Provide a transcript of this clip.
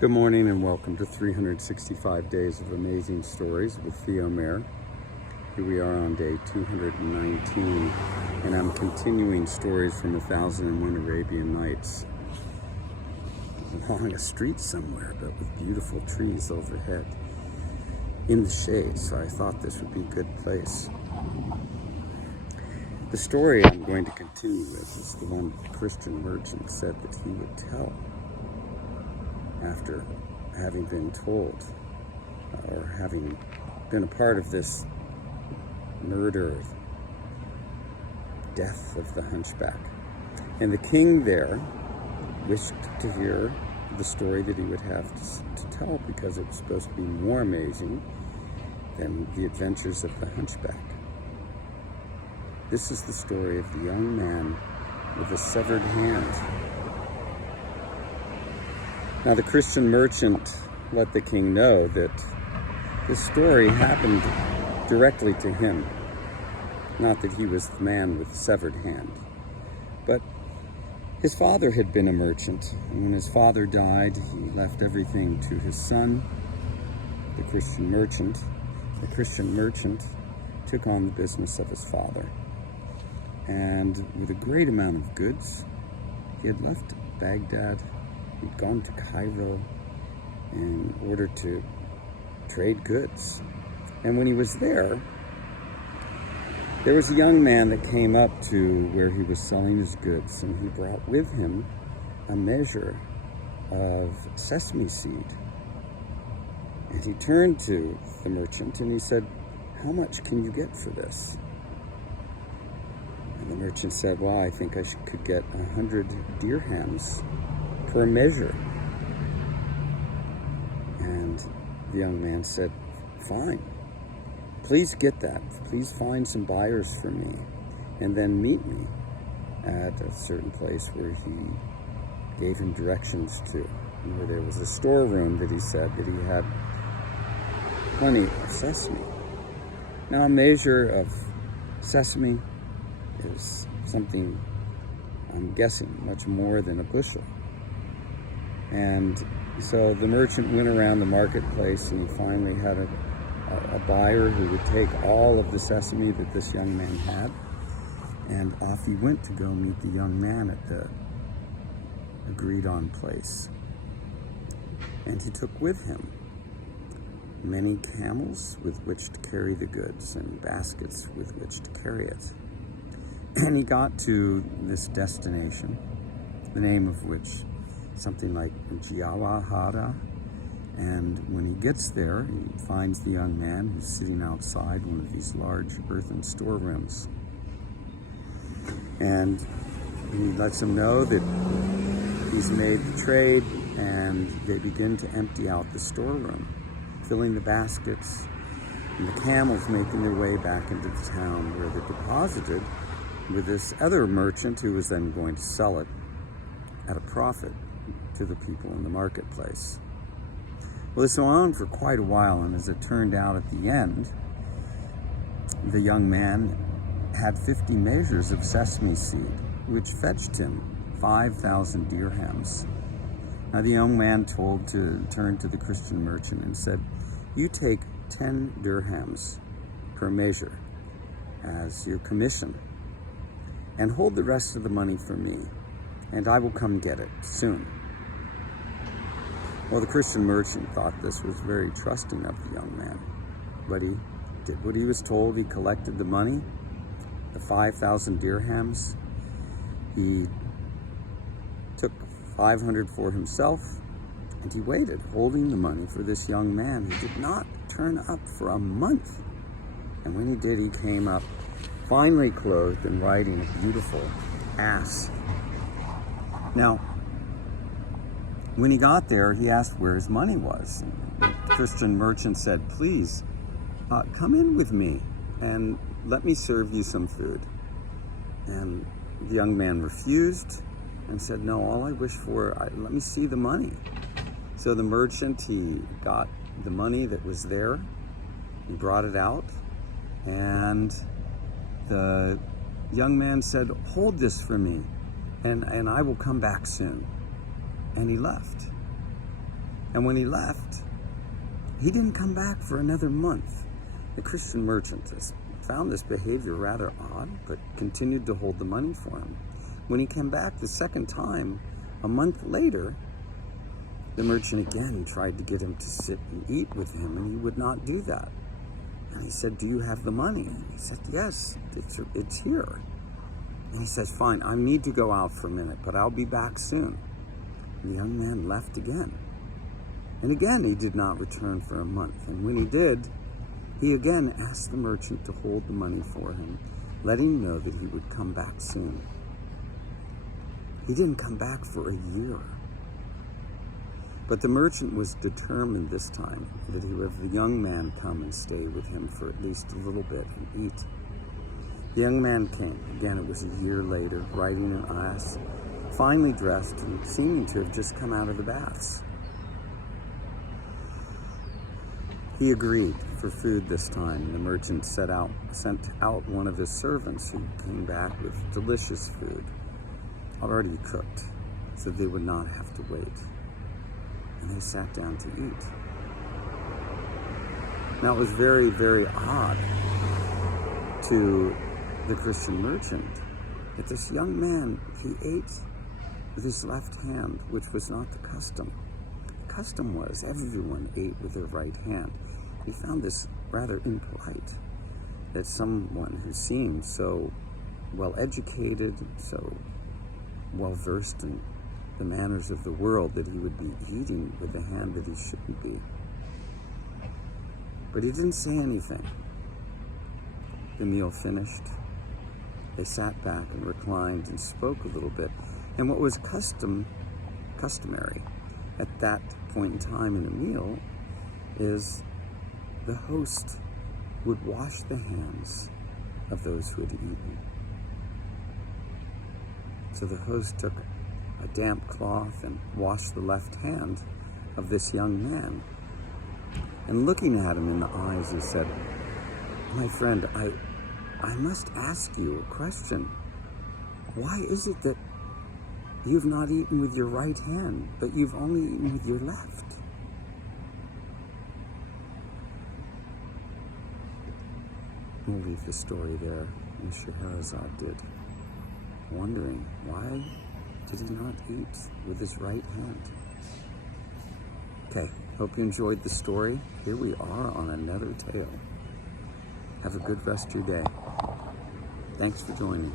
Good morning and welcome to 365 Days of Amazing Stories with Theo Mayer. Here we are on day 219, and I'm continuing stories from 1001 Arabian Nights along a street somewhere, but with beautiful trees overhead in the shade, so I thought this would be a good place. The story I'm going to continue with is the one the Christian merchant said that he would tell after having been told or having been a part of this murder, death of the hunchback. And the king there wished to hear the story that he would have to tell, because it was supposed to be more amazing than the adventures of the hunchback. This is the story of the young man with a severed hand. Now, the Christian merchant let the king know that this story happened directly to him. Not that he was the man with the severed hand, but his father had been a merchant, and when his father died, he left everything to his son, the Christian merchant. The Christian merchant took on the business of his father, and with a great amount of goods, he had left Baghdad. He'd gone to Cairo in order to trade goods. And when he was there was a young man that came up to where he was selling his goods, and he brought with him a measure of sesame seed. And he turned to the merchant and he said, "How much can you get for this?" And the merchant said, "Well, I think I could get 100 dirhams per measure." And the young man said, "Fine, please get that. Please find some buyers for me, and then meet me at a certain place," where he gave him directions to, where there was a storeroom that he said that he had plenty of sesame. Now, a measure of sesame is something, I'm guessing, much more than a bushel. And so the merchant went around the marketplace, and he finally had a buyer who would take all of the sesame that this young man had, and off he went to go meet the young man at the agreed on place. And he took with him many camels with which to carry the goods and baskets with which to carry it. And he got to this destination, the name of which something like Jawahara. And when he gets there, he finds the young man who's sitting outside one of these large earthen storerooms. And he lets him know that he's made the trade, and they begin to empty out the storeroom, filling the baskets, and the camels making their way back into the town, where they're deposited with this other merchant who was then going to sell it at a profit to the people in the marketplace. Well, this went on for quite a while, and as it turned out at the end, the young man had 50 measures of sesame seed, which fetched him 5,000 dirhams. Now, the young man turned to the Christian merchant and said, "You take 10 dirhams per measure as your commission, and hold the rest of the money for me, and I will come get it soon." Well, the Christian merchant thought this was very trusting of the young man, but he did what he was told. He collected the money, the 5,000 dirhams. He took 500 for himself, and he waited, holding the money for this young man who did not turn up for a month. And when he did, he came up finely clothed and riding a beautiful ass. Now, when he got there, he asked where his money was. The Christian merchant said, "Please, come in with me and let me serve you some food." And the young man refused and said, "No, all I wish for, let me see the money." So the merchant, he got the money that was there, he brought it out, and the young man said, "Hold this for me, and I will come back soon." And he left. And when he left, he didn't come back for another month. The Christian merchant found this behavior rather odd, but continued to hold the money for him. When he came back the second time, a month later, the merchant again tried to get him to sit and eat with him, and he would not do that. And he said, "Do you have the money?" And he said, "Yes, it's here." And he says, "Fine, I need to go out for a minute, but I'll be back soon." And the young man left again. And again, he did not return for a month. And when he did, he again asked the merchant to hold the money for him, letting him know that he would come back soon. He didn't come back for a year. But the merchant was determined this time that he would have the young man come and stay with him for at least a little bit and eat. The young man came. Again, it was a year later, riding an ass, finely dressed and seeming to have just come out of the baths. He agreed for food this time, and the merchant sent out one of his servants who came back with delicious food, already cooked, so they would not have to wait. And they sat down to eat. Now, it was very, very odd to the Christian merchant that this young man, he ate with his left hand, which was not the custom. The custom was everyone ate with their right hand. He found this rather impolite, that someone who seemed so well educated, so well versed in the manners of the world, that he would be eating with the hand that he shouldn't be. But he didn't say anything. The meal finished. They sat back and reclined and spoke a little bit. And what was customary at that point in time in a meal is the host would wash the hands of those who had eaten. So the host took a damp cloth and washed the left hand of this young man. And looking at him in the eyes, he said, "My friend, I must ask you a question. Why is it that you've not eaten with your right hand, but you've only eaten with your left?" We'll leave the story there, as Scheherazade did, wondering why did he not eat with his right hand. Okay, hope you enjoyed the story. Here we are on another tale. Have a good rest of your day. Thanks for joining.